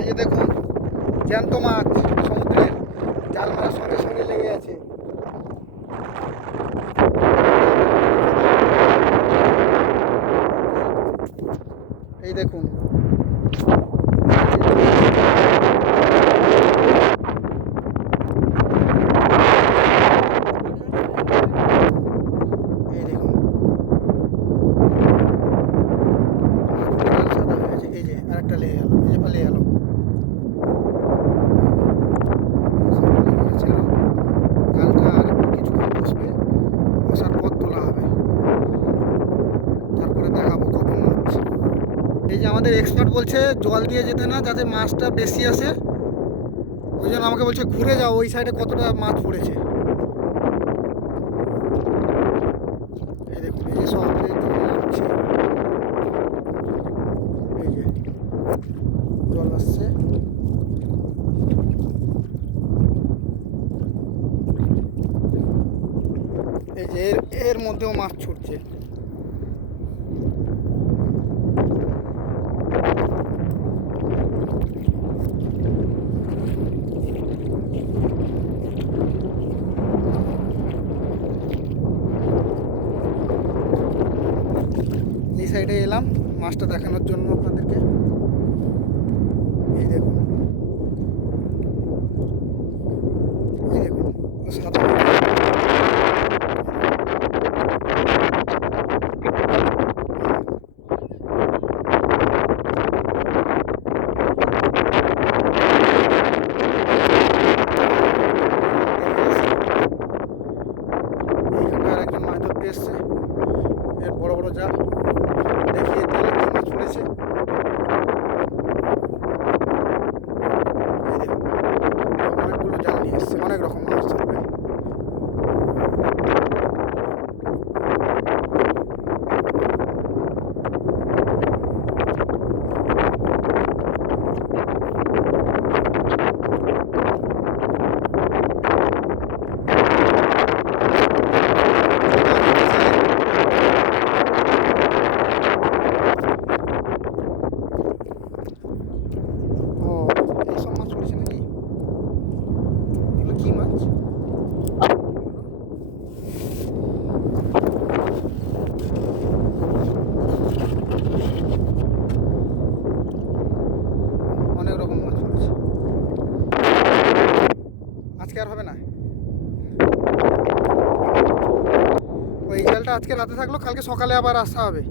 এই যে দেখুন জ্যান্ত মাছ সমুদ্রের, জাল মারার সঙ্গে সঙ্গে লেগে আছে। এই দেখুন এই দেখুন সাদা হয়ে গেছে। এই যে আরেকটা লেগে গেল, এই যে পালিয়ে গেল। জালটা আর কিছুক্ষণ বসবে, বসার পর তোলা হবে, তারপরে দেখাবো কত মাছ। এই যে আমাদের এক্সপার্ট বলছে জল দিয়ে যেতে না, যাতে মাছটা বেশি আসে। ওই জন্য আমাকে বলছে ঘুরে যাও, ওই সাইডে কতটা মাছ পড়েছে। এই দেখুন এই যে সব জল নামছে, এই যে জল আসছে। এই যে এর মধ্যেও মাছ ছুটছে। এই সাইডে এলাম মাছটা দেখানোর জন্য আপনাদেরকে। এই দেখুন এই দেখুন সাদা এইখানটা আর একজন মাছ ধরতে এসছে, এর বড় বড় জাল দেখিয়ে তাহলে কি মাছ পড়েছে। এই দেখুন অনেকগুলো জাল নিয়ে এসছে, অনেক রকম মাছ ধরবে। ও এইসব মাছ পড়েছে নাকি? এগুলো কি মাছ? অনেক রকম মাছ পড়েছে, আজকে আর হবে না। ওই জালটা আজকে রাতে থাকলো, কালকে সকালে আবার আসা হবে।